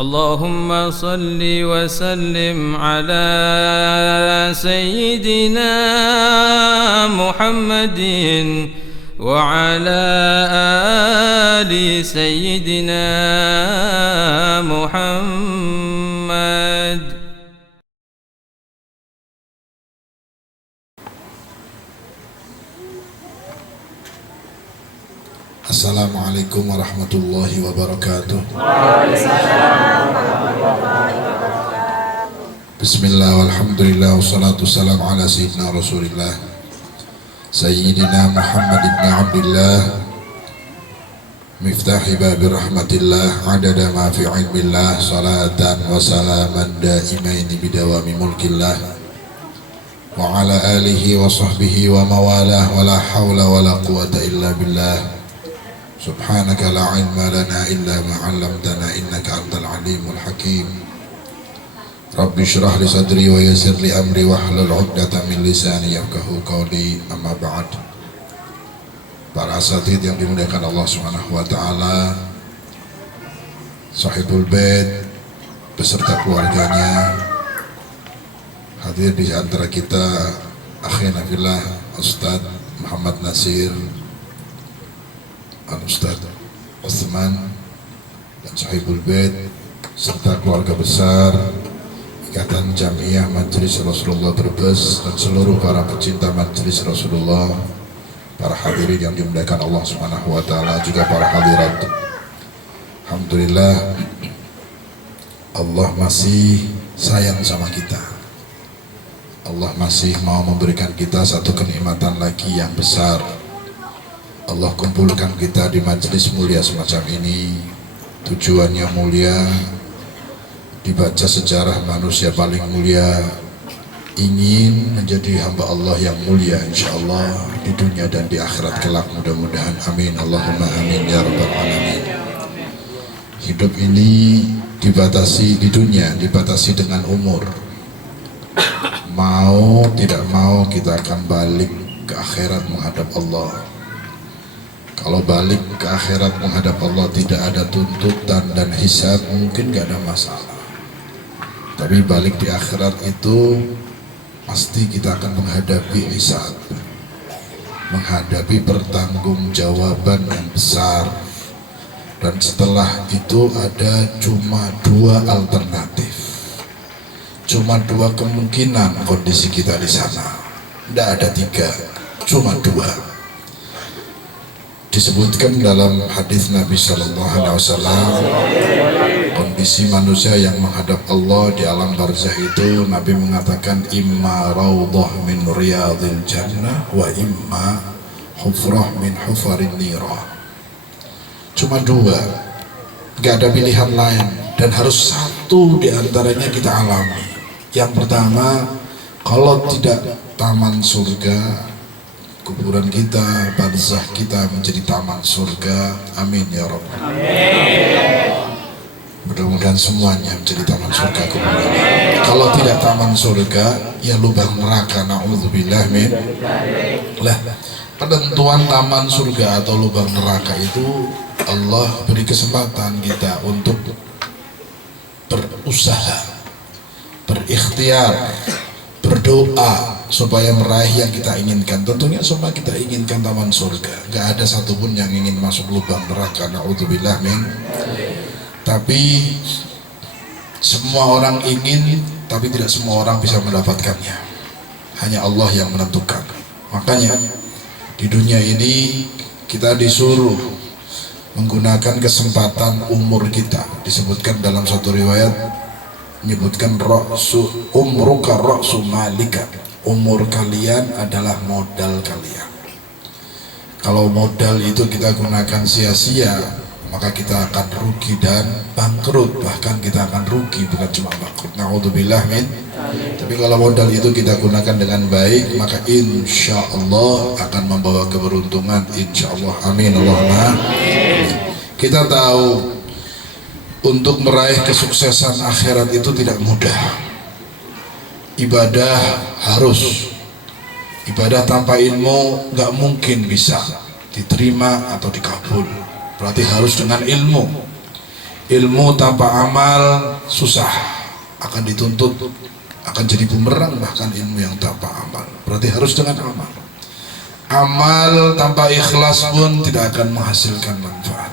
اللهم صل وسلم على سيدنا محمد وعلى آل سيدنا محمد. Assalamualaikum warahmatullahi wabarakatuh. Bismillah walhamdulillah wassalatu wassalamu ala sayyidina rasulillah Sayyidina Muhammad ibn Abdillah miftahi babi rahmatillah adada ma fi ilmillah salatan wa salaman daimaini bidawami mulkillah wa ala alihi wa sahbihi wa mawalah wa la hawla wa la quwata illa billah. Subhanaka la ilma lana illa ma 'allamtana innaka antal alimul hakim. Rabbi shrah li sadri wa yassir li amri wahlul 'uqdatam min lisani yafqahu qawli. Amma ba'd. Para asatidz yang dimuliakan Allah Subhanahu wa taala, sahibul bait beserta keluarganya, hadir di antara kita akhina fillah Ustaz Muhammad Nasir, Ustaz Utsman dan sahibul bait serta keluarga besar Ikatan Jamiah Majelis Rasulullah Brebes dan seluruh para pecinta Majelis Rasulullah, para hadirin yang dimuliakan Allah Subhanahu wa taala, juga para hadirat. Alhamdulillah, Allah masih sayang sama kita. Allah masih mau memberikan kita satu kenikmatan lagi yang besar. Allah kumpulkan kita di majelis mulia semacam ini. Tujuannya mulia, dibaca sejarah manusia paling mulia, ingin menjadi hamba Allah yang mulia insyaallah di dunia dan di akhirat kelak, mudah-mudahan. Amin Allahumma amin ya rabbal alamin. Hidup ini dibatasi di dunia, dibatasi dengan umur. Mau tidak mau kita akan balik ke akhirat menghadap Allah. Kalau balik ke akhirat menghadap Allah tidak ada tuntutan dan hisab, mungkin gak ada masalah. Tapi balik di akhirat itu pasti kita akan menghadapi hisab, menghadapi pertanggungjawaban yang besar. Dan setelah itu ada cuma dua alternatif, cuma dua kemungkinan kondisi kita di sana. Tidak ada tiga, cuma dua. Disebutkan dalam hadis Nabi Sallallahu Alaihi Wasallam, kondisi manusia yang menghadap Allah di alam barzah itu, Nabi mengatakan imma raudhah min riyadil jannah wa imma hufrah min hufarin nirah. Cuma dua, gak ada pilihan lain, dan harus satu di antaranya kita alami. Yang pertama, kalau tidak taman surga, kuburan kita, barzah kita menjadi taman surga. Amin ya Rabb. Mudah-mudahan semuanya menjadi taman surga kuburannya. Kalau tidak taman surga, ya lubang neraka. Na'udzubillah min. Lah, penentuan taman surga atau lubang neraka itu Allah beri kesempatan kita untuk berusaha, berikhtiar, berdoa supaya meraih yang kita inginkan. Tentunya semua kita inginkan taman surga. Gak ada satupun yang ingin masuk lubang neraka. Na'udzubillah min. Tapi semua orang ingin, tapi tidak semua orang bisa mendapatkannya. Hanya Allah yang menentukan. Makanya di dunia ini kita disuruh menggunakan kesempatan umur kita. Disebutkan dalam satu riwayat, menyebutkan umruka ra'su malika. Umur kalian adalah modal kalian. Kalau modal itu kita gunakan sia-sia, maka kita akan rugi dan bangkrut. Bahkan kita akan rugi, bukan cuma bangkrut. Na'udzubillah min. Tapi kalau modal itu kita gunakan dengan baik, maka insya Allah akan membawa keberuntungan. Insya Allah. Amin Allahumma. Kita tahu untuk meraih kesuksesan akhirat itu tidak mudah. Ibadah harus, ibadah tanpa ilmu gak mungkin bisa diterima atau dikabul. Berarti harus dengan ilmu. Ilmu tanpa amal susah, akan dituntut, akan jadi bumerang. Bahkan ilmu yang tanpa amal, berarti harus dengan amal. Amal tanpa ikhlas pun tidak akan menghasilkan manfaat.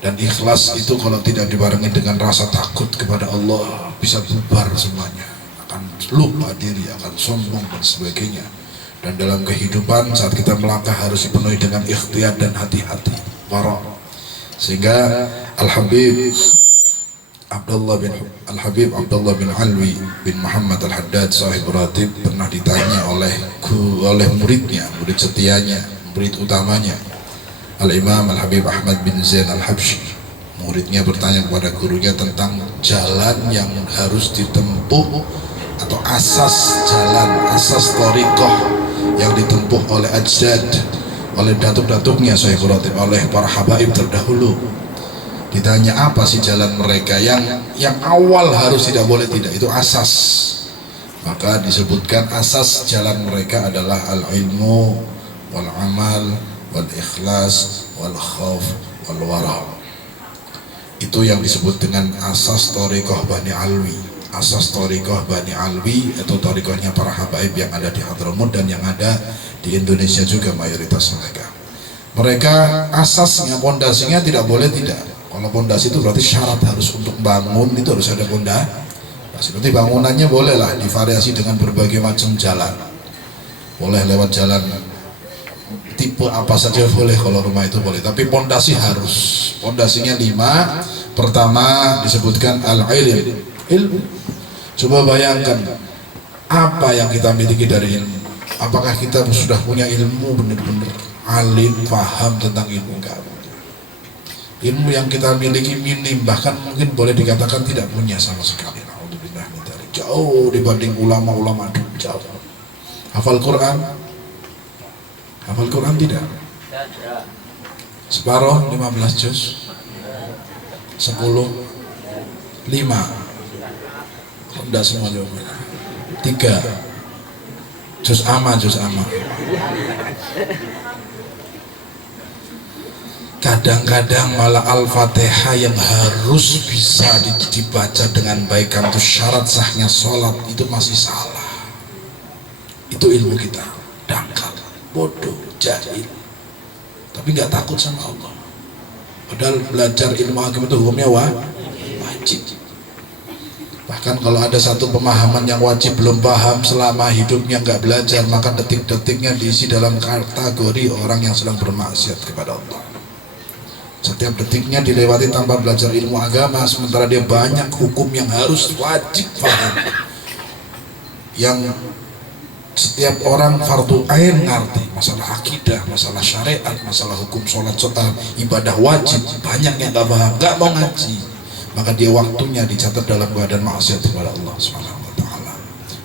Dan ikhlas itu kalau tidak dibarengi dengan rasa takut kepada Allah, bisa bubar semuanya, akan lupa diri, akan sombong dan sebagainya. Dan dalam kehidupan saat kita melangkah harus dipenuhi dengan ikhtiar dan hati-hati, wara. Sehingga Al-Habib Abdullah bin Alwi bin Muhammad Al-Haddad sahib Ratib pernah ditanya oleh muridnya, murid setianya, murid utamanya Al-Imam Al-Habib Ahmad bin Zain Al-Habsyi. Muridnya bertanya kepada gurunya tentang jalan yang harus ditempuh atau asas jalan, asas thariqah yang ditempuh oleh ajdad, oleh datuk-datuknya sahib Ratib, oleh para habaib terdahulu. Ditanya apa sih jalan mereka yang awal harus tidak boleh tidak, itu asas. Maka disebutkan asas jalan mereka adalah al-ilmu wal amal wal ikhlas wal khauf wal wara. Itu yang disebut dengan asas thariqah Bani Alwi. Asas thariqah Bani Alwi itu thariqahnya para habaib yang ada di Hadramut dan yang ada di Indonesia juga mayoritas mereka. Mereka asasnya, pondasinya tidak boleh tidak. Kalau pondasi itu berarti syarat harus untuk bangun itu harus ada pondasi. Nanti bangunannya bolehlah divariasi dengan berbagai macam jalan. Boleh lewat jalan tipe apa saja boleh, kalau rumah itu boleh, tapi pondasi harus. Pondasinya 5. Pertama disebutkan al-ilm, ilmu. Coba bayangkan apa yang kita miliki dari ilmu. Apakah kita sudah punya ilmu benar-benar alim, paham tentang ilmu? Enggak. Ilmu yang kita miliki minim, bahkan mungkin boleh dikatakan tidak punya sama sekali. Alhamdulillah, jauh dibanding ulama-ulama dulu, jauh. Hafal Quran? Hafal Quran tidak? Separuh 15 juz? 10? 5? Tidak semua jawabannya. 3? Juz amma. Kadang-kadang malah Al-Fatihah yang harus bisa dibaca dengan baik, karena itu syarat sahnya sholat, itu masih salah. Itu ilmu kita dangkal, bodoh, jahil, tapi nggak takut sama Allah. Padahal belajar ilmu agama itu hukumnya wajib. Bahkan kalau ada satu pemahaman yang wajib belum paham selama hidupnya nggak belajar, maka detik-detiknya diisi dalam kategori orang yang sedang bermaksiat kepada Allah. Setiap detiknya dilewati tanpa belajar ilmu agama, sementara dia banyak hukum yang harus wajib paham, yang setiap orang fardu ain ngerti, masalah akidah, masalah syariat, masalah hukum sholat, ibadah wajib, banyak yang nggak paham, nggak mau ngaji, maka dia waktunya dicatat dalam keadaan maksiat kepada Allah Subhanahu wa Ta'ala.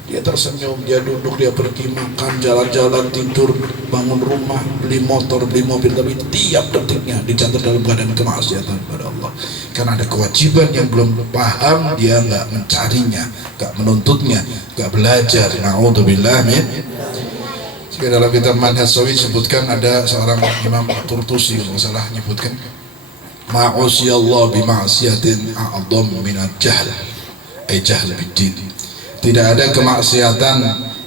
Dia tersenyum, dia duduk, dia pergi makan, jalan-jalan, tidur, bangun rumah, beli motor, beli mobil, tapi tiap detiknya dicatat dalam keadaan kemaksiatan kepada Allah. Karena ada kewajiban yang belum paham, dia nggak mencarinya, nggak menuntutnya, nggak belajar. Na'udzubillah min. Jika dalam kitab Manhaj Sawi disebutkan, ada seorang Imam Turtusi kalau salah menyebutkan, ma'usiyallah bima'asiyatin a'adham minal jahl, ay jahl biddin. Tidak ada kemaksiatan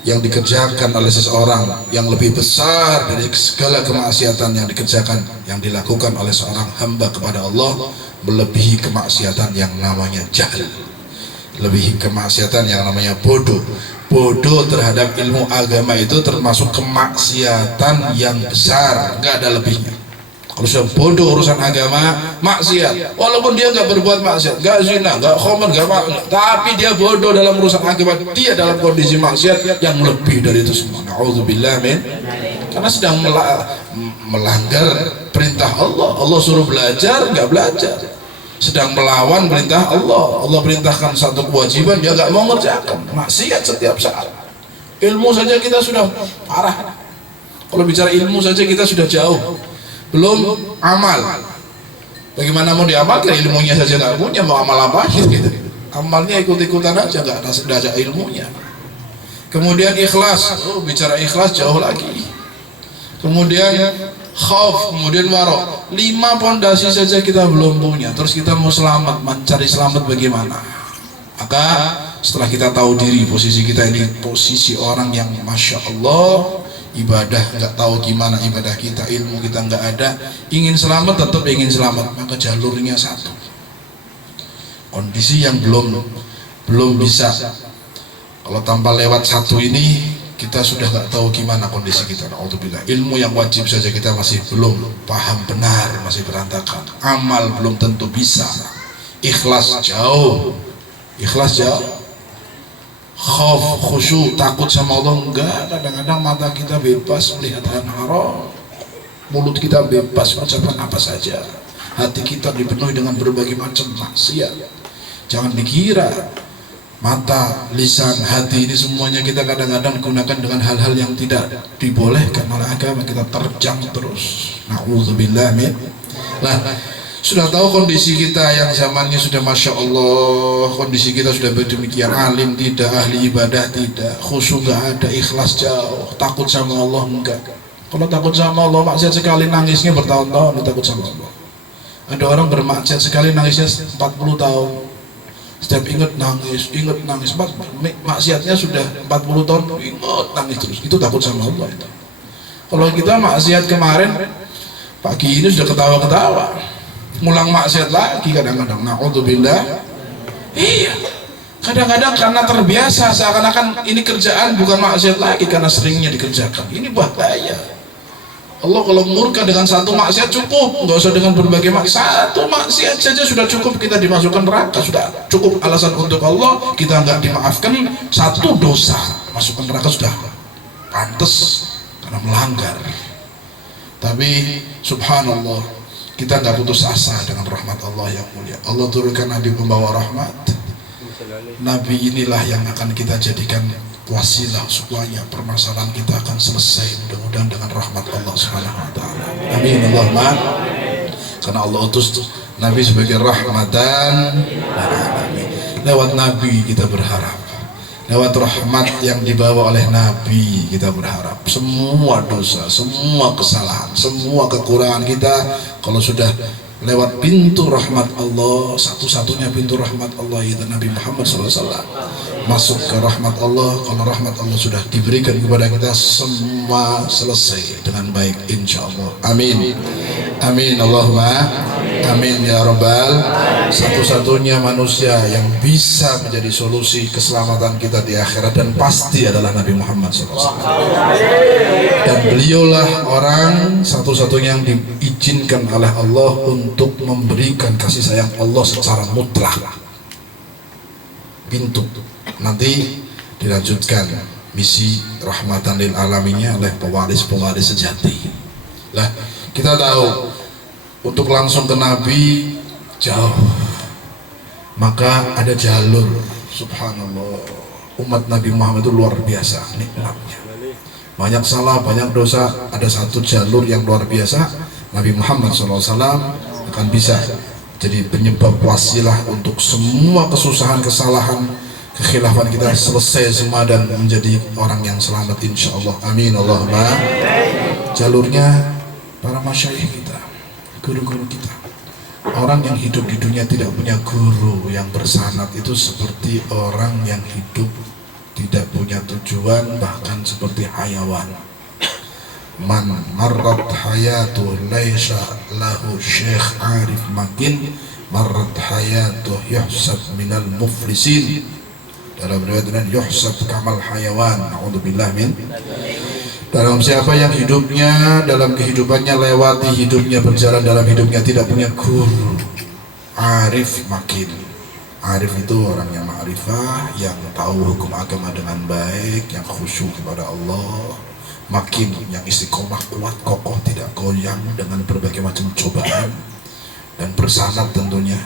yang dikerjakan oleh seseorang yang lebih besar dari segala kemaksiatan yang dikerjakan, yang dilakukan oleh seorang hamba kepada Allah, melebihi kemaksiatan yang namanya jahil, melebihi kemaksiatan yang namanya bodoh. Bodoh terhadap ilmu agama itu termasuk kemaksiatan yang besar, nggak ada lebihnya. Kalau sudah bodoh urusan agama, maksiat, walaupun dia nggak berbuat maksiat, nggak zina, nggak khamr, nggak maksiat, tapi dia bodoh dalam urusan agama, dia dalam kondisi maksiat yang lebih dari itu semua. Na'udzubillah min. Karena sedang melanggar perintah Allah. Allah suruh belajar, nggak belajar. Sedang melawan perintah Allah. Allah perintahkan satu kewajiban, dia nggak mau ngerjakan, maksiat setiap saat. Ilmu saja kita sudah parah. Kalau bicara ilmu saja kita sudah jauh, belum amal. Bagaimana mau diamalkan, ilmunya saja nggak punya, mau amal apa gitu. Amalnya ikut-ikutan aja, nggak ada ilmunya. Kemudian ikhlas, bicara ikhlas jauh lagi. Kemudian khauf, kemudian waro. 5 pondasi saja kita belum punya, terus kita mau selamat, mencari selamat bagaimana? Maka setelah kita tahu diri, posisi kita ini posisi orang yang masya Allah, ibadah nggak tahu gimana ibadah kita, ilmu kita nggak ada, ingin selamat, tetap ingin selamat, maka jalurnya satu. Kondisi yang belum bisa, kalau tanpa lewat satu ini kita sudah nggak tahu gimana kondisi kita. Alhamdulillah, ilmu yang wajib saja kita masih belum paham benar, masih berantakan. Amal belum tentu bisa. Ikhlas jauh, khauf, khusyuk, takut sama Allah enggak. Kadang-kadang mata kita bebas melihat hal haram, mulut kita bebas mengucapkan apa saja, hati kita dipenuhi dengan berbagai macam maksiat. Jangan dikira mata, lisan, hati ini semuanya kita kadang-kadang gunakan dengan hal-hal yang tidak dibolehkan oleh agama, kita terjang terus. Na'udzubillah min. Nah, sudah tahu kondisi kita yang zamannya sudah masya Allah, kondisi kita sudah demikian, alim tidak, ahli ibadah tidak, khusyuk nggak ada, ikhlas jauh, takut sama Allah enggak. Kalau takut sama Allah, maksiat sekali nangisnya bertahun-tahun, takut sama Allah. Ada orang bermaksiat sekali nangisnya 40 tahun. Setiap ingat nangis, maksiatnya sudah 40 tahun, ingat nangis terus. Itu takut sama Allah itu. Kalau kita maksiat kemarin, pagi ini sudah ketawa-ketawa, ngulang maksiat lagi kadang-kadang. Na'udzubillah. Iya, kadang-kadang karena terbiasa, seakan-akan ini kerjaan bukan maksiat lagi karena seringnya dikerjakan. Ini bahaya. Allah kalau murka dengan satu maksiat cukup, nggak usah dengan berbagai maksiat. Satu maksiat saja sudah cukup kita dimasukkan neraka, sudah cukup alasan untuk Allah kita nggak dimaafkan. Satu dosa masukkan neraka sudah pantas karena melanggar. Tapi subhanallah, kita nggak putus asa dengan rahmat Allah yang mulia. Allah turunkan Nabi pembawa rahmat. Nabi inilah yang akan kita jadikan wasilah supaya permasalahan kita akan selesai, mudah-mudahan dengan rahmat Allah Subhanahu wa taala. Amin Allahumma. Karena Allah utus Nabi sebagai rahmatan lil alamin. Lewat Nabi kita berharap, lewat rahmat yang dibawa oleh Nabi kita berharap, semua dosa, semua kesalahan, semua kekurangan kita kalau sudah lewat pintu rahmat Allah, satu-satunya pintu rahmat Allah itu Nabi Muhammad SAW, masuk ke rahmat Allah. Kalau rahmat Allah sudah diberikan kepada kita, semua selesai dengan baik insya Allah. Amin, amin Allahumma amin ya Rabbal. Satu-satunya manusia yang bisa menjadi solusi keselamatan kita di akhirat dan pasti adalah Nabi Muhammad SAW. Dan beliaulah orang satu-satunya yang diizinkan oleh Allah untuk memberikan kasih sayang Allah secara mutlak. Pintu nanti dilanjutkan misi rahmatan lil alaminnya oleh pewaris-pewaris sejati. Lah, kita tahu untuk langsung ke Nabi jauh, maka ada jalur. Subhanallah, umat Nabi Muhammad itu luar biasa nikmatnya. Banyak salah, banyak dosa, ada satu jalur yang luar biasa. Nabi Muhammad SAW akan bisa jadi penyebab wasilah untuk semua kesusahan, kesalahan, kekhilafan kita selesai semua dan menjadi orang yang selamat insya Allah. Amin Allahumma. Jalurnya para masyayikh kita, guru-guru kita. Orang yang hidup di dunia tidak punya guru yang bersanad itu seperti orang yang hidup tidak punya tujuan, bahkan seperti hayawan. Man marrat hayatu laisa lahu syekh arif makin marrat hayatu yuhsab minal muflisin. Dalam riwayat ini yuhsab kamal hayawan. Na'udzubillah min. Dalam siapa yang hidupnya dalam kehidupannya lewati hidupnya, berjalan dalam hidupnya tidak punya guru, arif makin. Arif itu orang yang ma'rifah, yang tahu hukum agama dengan baik, yang khusyuk kepada Allah. Makin yang istiqomah, kuat, kokoh, tidak goyang dengan berbagai macam cobaan, dan bersanad tentunya.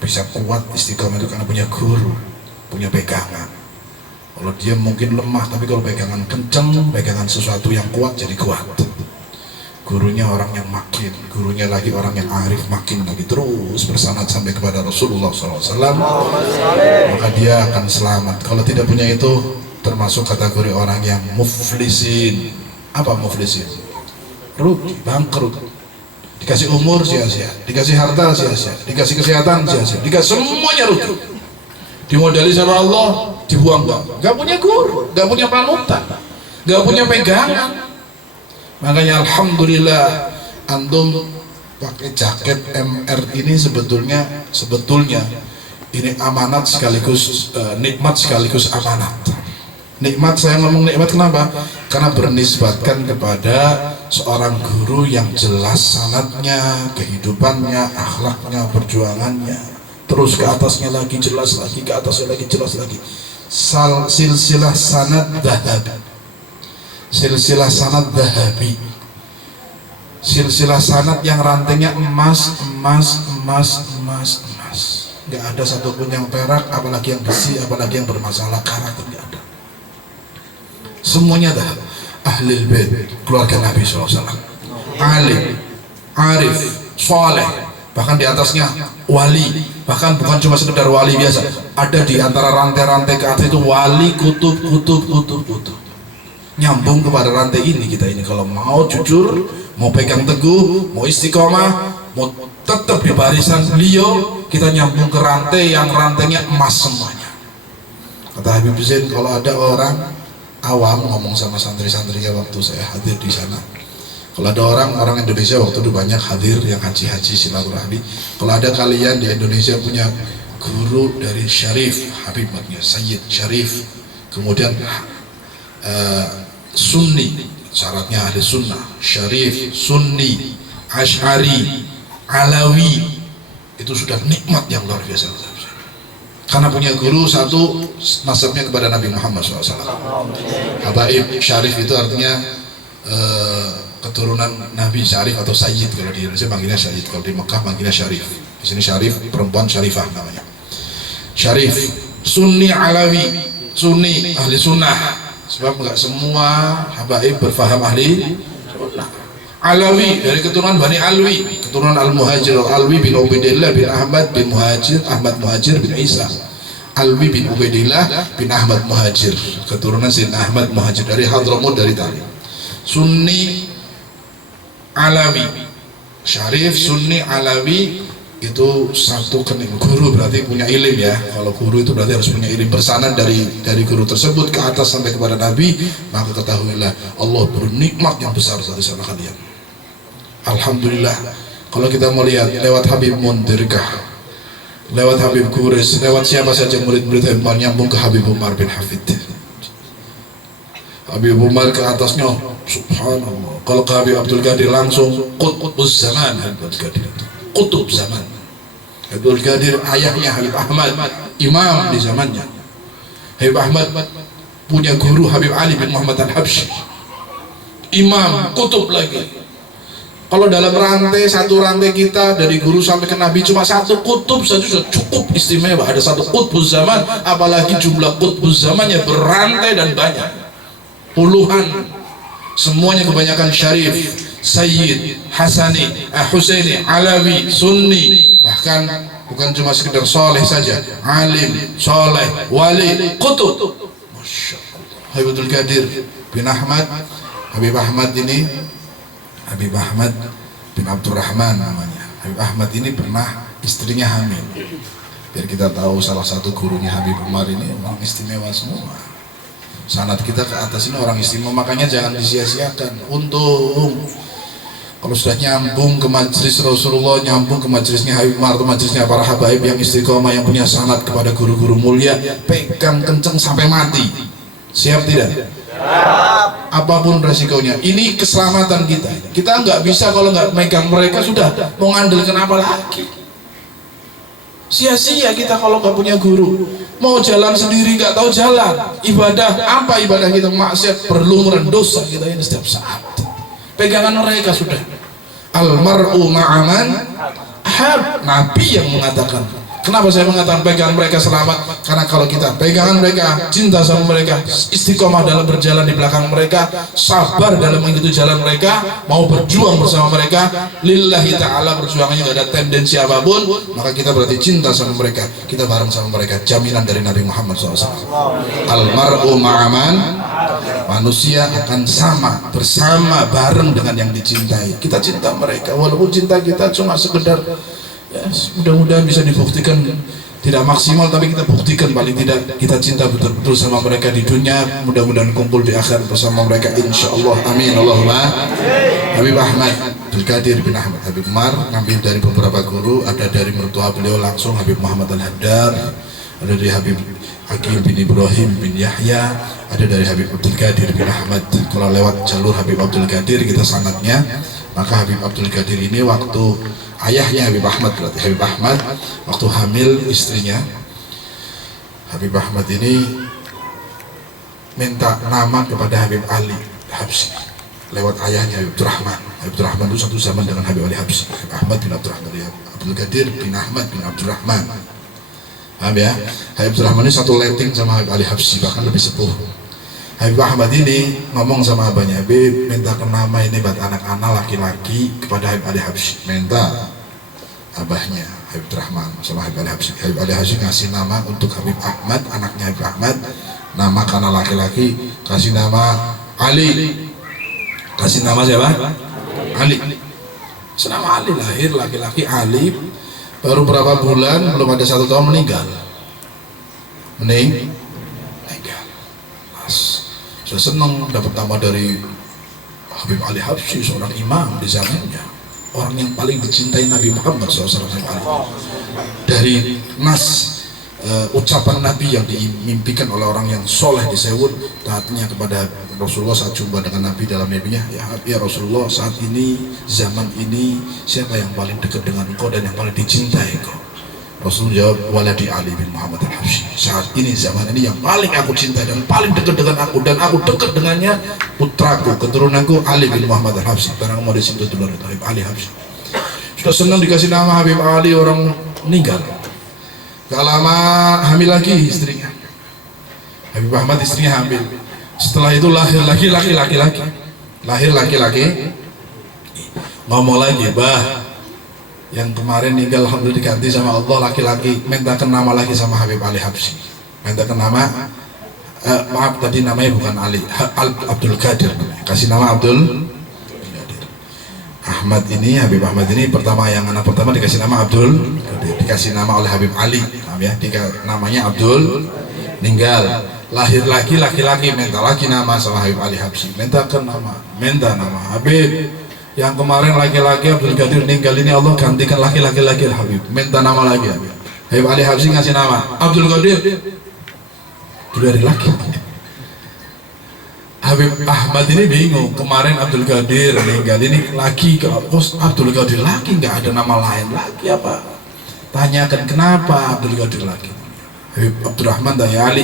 Bisa kuat istiqomah itu karena punya guru, punya pegangan. Kalau dia mungkin lemah, tapi kalau pegangan kenceng, pegangan sesuatu yang kuat jadi kuat. Gurunya orang yang makin, gurunya lagi orang yang arif, makin lagi terus bersanad sampai kepada Rasulullah SAW, maka dia akan selamat. Kalau tidak punya itu, termasuk kategori orang yang muflisin. Apa muflisin? rugi, bangkrut. Dikasih umur sia-sia, dikasih harta sia-sia, dikasih kesehatan sia-sia, dikasih semuanya rugi. Dimodali sama Allah, dibuang nggak punya guru, nggak punya panutan, nggak punya pegangan. Makanya alhamdulillah antum pakai jaket MR ini sebetulnya ini amanat sekaligus nikmat sekaligus amanat. Nikmat, saya ngomong nikmat kenapa? Karena bernisbatkan kepada seorang guru yang jelas sanadnya, kehidupannya, akhlaknya, perjuangannya. Terus ke atasnya lagi jelas lagi, ke atasnya lagi jelas lagi. Silsilah sanad dahabi, silsilah sanad dahabi, silsilah sanad yang rantainya emas, emas, emas, emas, emas. Nggak ada satupun yang perak, apalagi yang besi, apalagi yang bermasalah karakter, nggak ada. Semuanya dah ahlul bait, keluarga Nabi SAW, alim, arif, soleh, bahkan di atasnya wali, bahkan bukan cuma sekedar wali biasa, ada di antara rantai-rantai ke atas itu wali, kutub, nyambung kepada rantai ini. Kita ini kalau mau jujur, mau pegang teguh, mau istiqomah, mau tetap di barisan beliau, kita nyambung ke rantai yang rantainya emas semuanya. Kata Habib Zain, kalau ada orang awam ngomong sama santri-santrinya waktu saya hadir di sana, kalau ada orang Indonesia waktu itu banyak hadir yang haji-haji silaturahmi, kalau ada kalian di Indonesia punya guru dari Syarif, Habib maknya Sayyid Syarif, kemudian Sunni, syaratnya ahli sunnah, Syarif, Sunni, Asy'ari, Alawi, itu sudah nikmat yang luar biasa. Karena punya guru satu, nasabnya kepada Nabi Muhammad SAW. Habaib Syarif itu artinya keturunan Nabi, Syarif atau Sayyid, kalau di Indonesia manggilnya Sayyid, kalau di Mekah manggilnya Syarif. Di sini Syarif, perempuan Syarifah namanya. Syarif, Sunni, Alawi, Sunni, ahli sunnah. Sebab enggak semua habaib berfaham ahli sunnah. Alawi dari keturunan Bani Alwi, keturunan Al-Muhajir Alwi bin Ubaidillah bin Ahmad bin Muhajir, Ahmad Muhajir bin Isa. Alwi bin Ubaidillah bin Ahmad Muhajir, keturunan Sayyidina Ahmad Muhajir dari Hadramut, dari Tari. Sunni, Alawi, Syarif, Sunni, Alawi itu satu kening. Guru berarti punya ilim ya. Kalau guru itu berarti harus punya ilim bersanad dari guru tersebut ke atas sampai kepada Nabi. Maka ketahuilah Allah bernikmat yang besar dari sana kalian. Alhamdulillah, kalau kita melihat lewat Habib Mundirkah, lewat Habib Quraisy, lewat siapa saja murid-murid yang nyambung ke Habib Umar bin Hafid. Habib Umar ke atasnya, subhanallah. Kalau ke Habib Abdul Qadir langsung Qutbuz Zaman, Habib Qadir itu Qutub Zaman. Abdul Qadir ayahnya Habib Ahmad, imam di zamannya. Habib Ahmad punya guru Habib Ali bin Muhammad Al-Habsyi, imam, kutub lagi. Kalau dalam rantai, satu rantai kita dari guru sampai ke Nabi cuma satu kutub saja sudah cukup istimewa. Ada satu Qutbuz Zaman, apalagi jumlah Qutbuz Zamannya berantai dan banyak, puluhan. Semuanya kebanyakan Syarif, Sayyid, Hasani, Husaini, Alawi, Sunni. Bahkan bukan cuma sekedar soleh saja, alim, soleh, wali, kutub. Masya Allah. Habib Abdul Qadir bin Ahmad, Habib Ahmad ini, Habib Ahmad bin Abdurrahman namanya. Habib Ahmad ini pernah istrinya hamil. Biar kita tahu salah satu gurunya Habib Umar ini orang istimewa semua. Sanad kita ke atas ini orang istimewa, makanya jangan disia-siakan. Untung kalau sudah nyambung ke majelis Rasulullah, nyambung ke majelisnya Habib Umar, atau majelisnya para habaib yang istiqomah, yang punya sanad kepada guru-guru mulia, pegang kenceng sampai mati. Siap tidak? Apapun resikonya, ini keselamatan kita. Kita nggak bisa kalau nggak megang mereka, sudah mau ngandalkan apa lagi? Sia-sia kita kalau nggak punya guru. Mau jalan sendiri nggak tahu jalan. Ibadah apa ibadah kita? Maksiat, berlumuran dosa kita ini setiap saat. Pegangan mereka sudah. Almar'u ma'aman ahab. Nabi yang mengatakan. Kenapa saya mengatakan pegangan mereka selamat? Karena kalau kita pegangan mereka, cinta sama mereka, istiqomah dalam berjalan di belakang mereka, sabar dalam mengikuti jalan mereka, mau berjuang bersama mereka, lillahi ta'ala, perjuangannya tidak ada tendensi apapun, maka kita berarti cinta sama mereka, kita bareng sama mereka. Jaminan dari Nabi Muhammad SAW. Almar'u ma'aman Manusia akan sama, bersama, bareng dengan yang dicintai. Kita cinta mereka, walaupun cinta kita cuma sekedar, ya, mudah-mudahan bisa dibuktikan tidak maksimal, tapi kita buktikan paling tidak kita cinta betul-betul sama mereka di dunia. Mudah-mudahan kumpul di akhir bersama mereka, insya Allah. Amin Allahumma. Habib Ahmad Abdul Qadir bin Ahmad Habib Umar ngambil dari beberapa guru, ada dari mertua beliau langsung Habib Muhammad Al-Haddar, ada dari Habib Aqil bin Ibrahim bin Yahya, ada dari Habib Abdul Qadir bin Ahmad. Kalau lewat jalur Habib Abdul Qadir kita sanadnya, maka Habib Abdul Qadir ini waktu ayahnya Habib Ahmad, berarti Habib Ahmad waktu hamil istrinya, Habib Ahmad ini minta nama kepada Habib Ali Habsyi lewat ayahnya Habib Abdurrahman. Habib Abdurrahman itu satu zaman dengan Habib Ali Habsyi. Habib Ahmad bin Abdurrahman, Abdul Qadir bin Ahmad bin Abdurrahman. Paham ya? Habib Abdurrahman ini satu letting sama Habib Ali Habsyi, bahkan lebih sepuh. Habib Ahmad ini ngomong sama abahnya, Habib mintakan nama ini buat anak-anak laki-laki kepada Habib Ali Habsyi. Minta abahnya Habib Abdurrahman sama Habib Ali Habsyi. Habib Ali Habsyi ngasih nama untuk Habib Ahmad, anaknya Habib Ahmad, nama karena laki-laki, kasih nama Ali. Kasih nama siapa? Ali. Senama Ali, lahir laki-laki Ali, baru berapa bulan, belum ada 1 tahun meninggal. Meninggal. Sudah senang dapat nama dari Habib Ali Habsyi, seorang imam di zamannya, orang yang paling dicintai Nabi Muhammad SAW. Dari nas ucapan Nabi yang dimimpikan oleh orang yang soleh di Sewun, taatnya kepada Rasulullah saat jumpa dengan Nabi dalam mimpinya, ya Rasulullah, saat ini, zaman ini, siapa yang paling dekat dengan engkau dan yang paling dicintai engkau? Rasul jawab, waladi Ali bin Muhammad Al-Habsyi. Saat ini, zaman ini yang paling aku cintai dan paling dekat dengan aku, dan aku dekat dengannya, putraku, keturunanku Ali bin Muhammad Al-Habsyi. Barang mau disebut dulu Habib Ali Habsyi. Sudah senang dikasih nama Habib Ali, orang meninggal. Gak lama hamil lagi istrinya. Habib Ahmad istrinya hamil. Setelah itu lahir lagi laki-laki. Lahir laki-laki. Ngomong lagi, bah, yang kemarin meninggal alhamdulillah diganti sama Allah laki-laki, mintakan nama lagi sama Habib Ali Habsyi. Mintakan nama, maaf tadi namanya bukan Ali, Abdul Qadir. Kasih nama Abdul Qadir. Ahmad ini, Habib Ahmad ini pertama, yang anak pertama dikasih nama Abdul Qadir, dikasih nama oleh Habib Ali, ya, namanya Abdul, meninggal, lahir lagi laki-laki, minta lagi nama sama Habib Ali Habsyi. Mintakan nama, minta nama Habib, yang kemarin laki-laki Abdul Qadir meninggal ini Allah gantikan laki-laki lagi Habib, minta nama lagi. Habib Ali Habsyi ngasih nama Abdul Qadir, dari laki. Habib Ahmad ini bingung, kemarin Abdul Qadir meninggal, ini lagi ke Abdul Qadir lagi, nggak ada nama lain lagi apa? Tanyakan kenapa Abdul Qadir lagi. Habib Abdurrahman tanya Ali,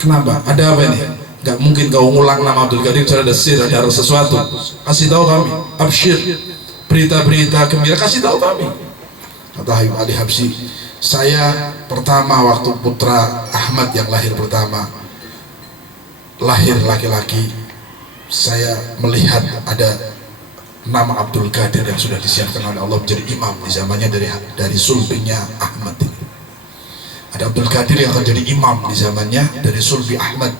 kenapa? Ada apa ini? Gak mungkin kau ngulang nama Abdul Qadir, ada sir, ada sesuatu. Kasih tahu kami, absyir, berita-berita gembira, kasih tahu kami. Kata Habib Ali Habsyi, saya pertama waktu putra Ahmad yang lahir pertama, lahir laki-laki, saya melihat ada nama Abdul Qadir yang sudah disiapkan oleh Allah menjadi imam di zamannya dari sulbinya Ahmad ini. Ada Abdul Qadir yang akan jadi imam di zamannya dari sulbi Ahmad.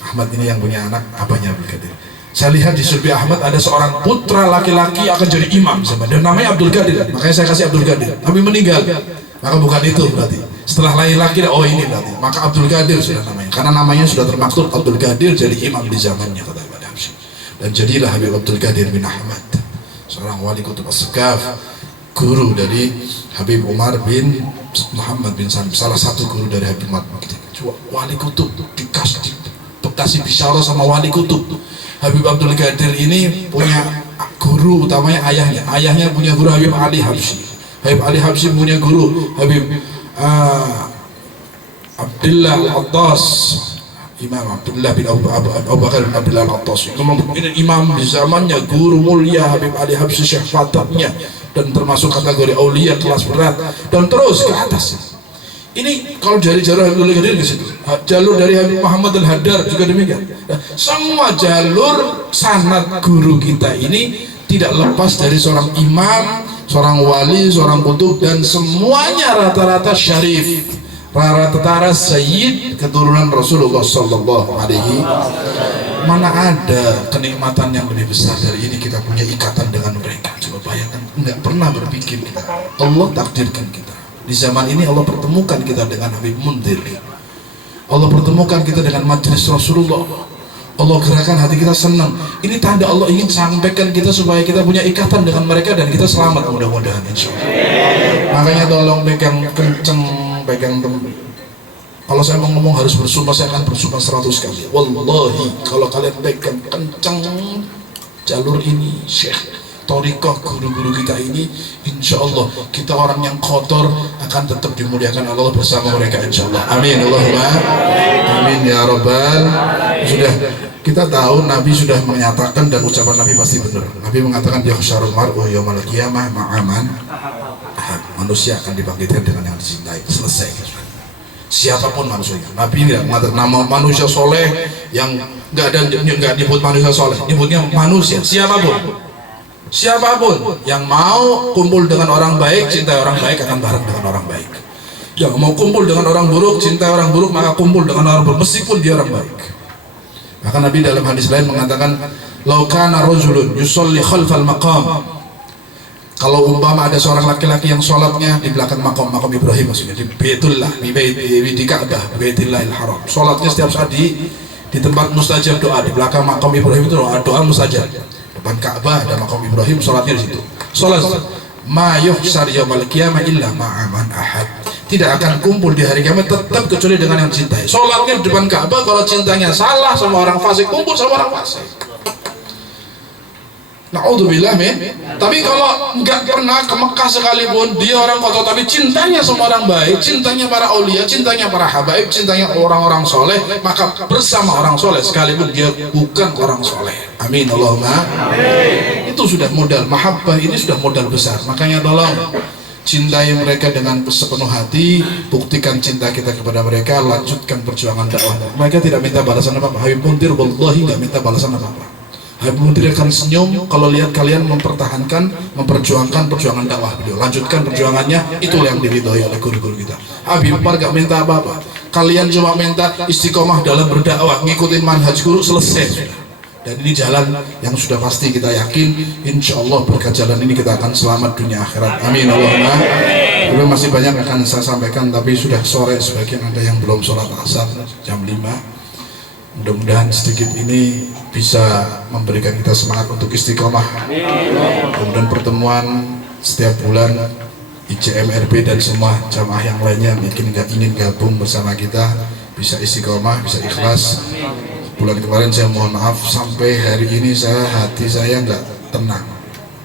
Ahmad ini yang punya anak, apanya Abdul Qadir. Saya lihat di sulbi Ahmad ada seorang putra laki-laki akan jadi imam zaman, dan namanya Abdul Qadir. Makanya saya kasih Abdul Qadir. Tapi meninggal, maka bukan itu berarti. Setelah lahir laki, oh ini berarti. Maka Abdul Qadir sudah namanya, karena namanya sudah termaktub Abdul Qadir jadi imam di zamannya, kata Habib Habsyi. Dan jadilah Habib Abdul Qadir bin Ahmad, seorang wali kutub as-Sakaf, guru dari Habib Umar bin Muhammad bin Salim, salah satu guru dari Habib Umar. Wali kutub dikasih bisyarah sama wali kutub. Habib Abdul Qadir ini punya guru utamanya ayahnya. Ayahnya punya guru Habib Ali Habsyi. Habib Ali Habsyi punya guru Habib Abdullah Al-Attas, Imam Abdullah bin Abu Bakar bin Abdullah Al-Attas. Ini imam di zamannya, guru mulia Habib Ali Habsyi, syekh fatabnya, dan termasuk kategori aulia kelas berat, dan terus ke atas. Ini kalau dari jalur Habib Abdul Qadir ke situ, jalur dari Habib Muhammad Al-Haddar juga demikian. Semua jalur sanad guru kita ini tidak lepas dari seorang imam, seorang wali, seorang kutub, dan semuanya rata-rata syarif. para tetara Sayyid keturunan Rasulullah Sallallahu Alaihi. Mana ada kenikmatan yang lebih besar dari ini, kita punya ikatan dengan mereka. Coba bayangkan, nggak pernah berpikir kita, Allah takdirkan kita di zaman ini. Allah pertemukan kita dengan Habib Munzir, Allah pertemukan kita dengan majelis Rasulullah, Allah gerakan hati kita senang. Ini tanda Allah ingin sampaikan kita supaya kita punya ikatan dengan mereka dan kita selamat mudah-mudahan insyaallah. Makanya tolong pegang kenceng, pegang temen. Kalau saya mau ngomong harus bersumpah, saya akan bersumpah 100 kali. Wallahi, kalau kalian pegang kenceng jalur ini, Syekh, Thariqah, guru-guru kita ini, insya Allah kita orang yang kotor akan tetap dimuliakan Allah bersama mereka insya Allah. Amin Allahumma amin ya Rabbal. Sudah kita tahu Nabi sudah menyatakan dan ucapan Nabi pasti benar. Nabi mengatakan yahsyarul mar'u yaumal qiyamah ma'aman. Manusia akan dibangkitkan dengan yang dicintai. Selesai. Siapapun manusianya. Nabi tidak mengatakan nama manusia soleh yang nggak nyebut manusia soleh, nyebutnya manusia. Siapapun yang mau kumpul dengan orang baik, cintai orang baik, akan bareng dengan orang baik. Yang mau kumpul dengan orang buruk, cintai orang buruk, maka kumpul dengan orang buruk meskipun dia orang baik. Maka Nabi dalam hadis lain mengatakan, "Lau kana rajulun yusolli khalfal maqam." Kalau umpama ada seorang laki-laki yang sholatnya di belakang makam Ibrahim, maksudnya di Baitullah, di Ka'bah, Baitillahil Haram. Sholatnya setiap saat di tempat mustajab doa, di belakang makam Ibrahim itu doa mustajab. Depan Ka'bah ada makam Ibrahim, sholatnya di situ. Sholat ma yuhsyar yaumal qiyamah illa ma'aman ahad. Tidak akan kumpul di hari kiamat tetap kecuali dengan yang cintai. Sholatnya di depan Ka'bah, kalau cintanya salah sama orang fasik, kumpul sama orang fasik. Na'udzubillah min. Tapi kalau nggak pernah ke Mekah sekalipun, dia orang kotor tapi cintanya sama orang baik, cintanya para aulia, cintanya para habaib, cintanya orang-orang soleh, maka bersama orang soleh sekalipun dia bukan orang soleh. Amin Allahumma amin. Itu sudah modal mahabbah, ini sudah modal besar. Makanya tolong cintai mereka dengan sepenuh hati, buktikan cinta kita kepada mereka, lanjutkan perjuangan dakwah. Mereka tidak minta balasan apa-apa. Habib Munzir wallahi nggak minta balasan apa-apa. Habib Munzir akan senyum kalau lihat kalian mempertahankan, memperjuangkan perjuangan dakwah beliau. Lanjutkan perjuangannya, itulah yang diridhoi oleh guru-guru kita. Habib Umar gak minta apa-apa. Kalian cuma minta istiqomah dalam berdakwah, ngikutin manhaj guru, selesai. Dan ini jalan yang sudah pasti kita yakin, insya Allah berkat jalan ini kita akan selamat dunia akhirat. Amin Allahumma. Tapi masih banyak akan saya sampaikan, tapi sudah sore, sebagian ada yang belum sholat asar jam 5. Mudah-mudahan sedikit ini bisa memberikan kita semangat untuk istiqomah. Kemudian pertemuan setiap bulan IJMRB dan semua jamaah yang lainnya mungkin ingin gabung bersama kita, bisa istiqomah, bisa ikhlas. Bulan kemarin saya mohon maaf, sampai hari ini hati saya nggak tenang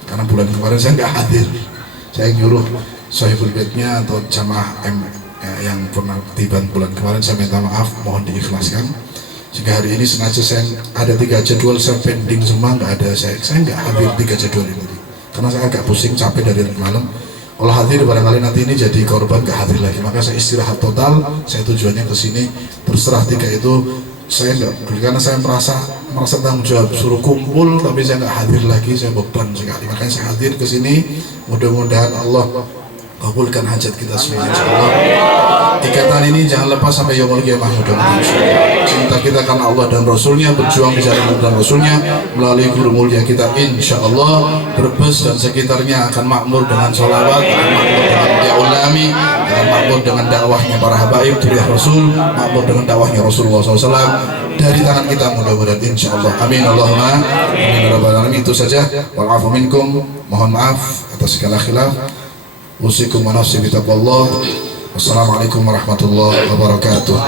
karena bulan kemarin saya nggak hadir. Saya nyuruh Sohibul Baitnya atau jamaah yang pernah tiba bulan kemarin, saya minta maaf, mohon diikhlaskan. Jika hari ini sengaja saya ada 3 jadwal saya pending semua, nggak ada, saya nggak hadir 3 jadwal ini karena saya agak pusing, capek dari malam. Kalau hadir barangkali nanti ini jadi korban, nggak hadir lagi, maka saya istirahat total. Saya tujuannya ke sini, terserah 3 itu saya nggak, karena saya merasa tanggung jawab, suruh kumpul tapi saya nggak hadir lagi, saya beban sekali. Makanya saya hadir ke sini, mudah-mudahan Allah kabulkan hajat kita semua insyaallah. Ikatan ini jangan lepas sampai yaumul qiyamah mudah-mudahan. Cinta kita karena Allah dan Rasulnya, berjuang di jalan Allah dan Rasulnya melalui guru mulia kita, insyaallah Brebes dan sekitarnya akan makmur dengan sholawat, akan makmur dengan ulami, akan makmur dengan dakwahnya para habaib duriyah Rasul, makmur dengan dakwahnya Rasulullah SAW dari tangan kita mudah-mudahan insyaallah. Amin Allahumma amin rabbal alamin. Itu saja, wal afu minkum, mohon maaf atas segala khilaf. Usikum wa nafsi bitaqwallah. Wassalamualaikum warahmatullahi wabarakatuh.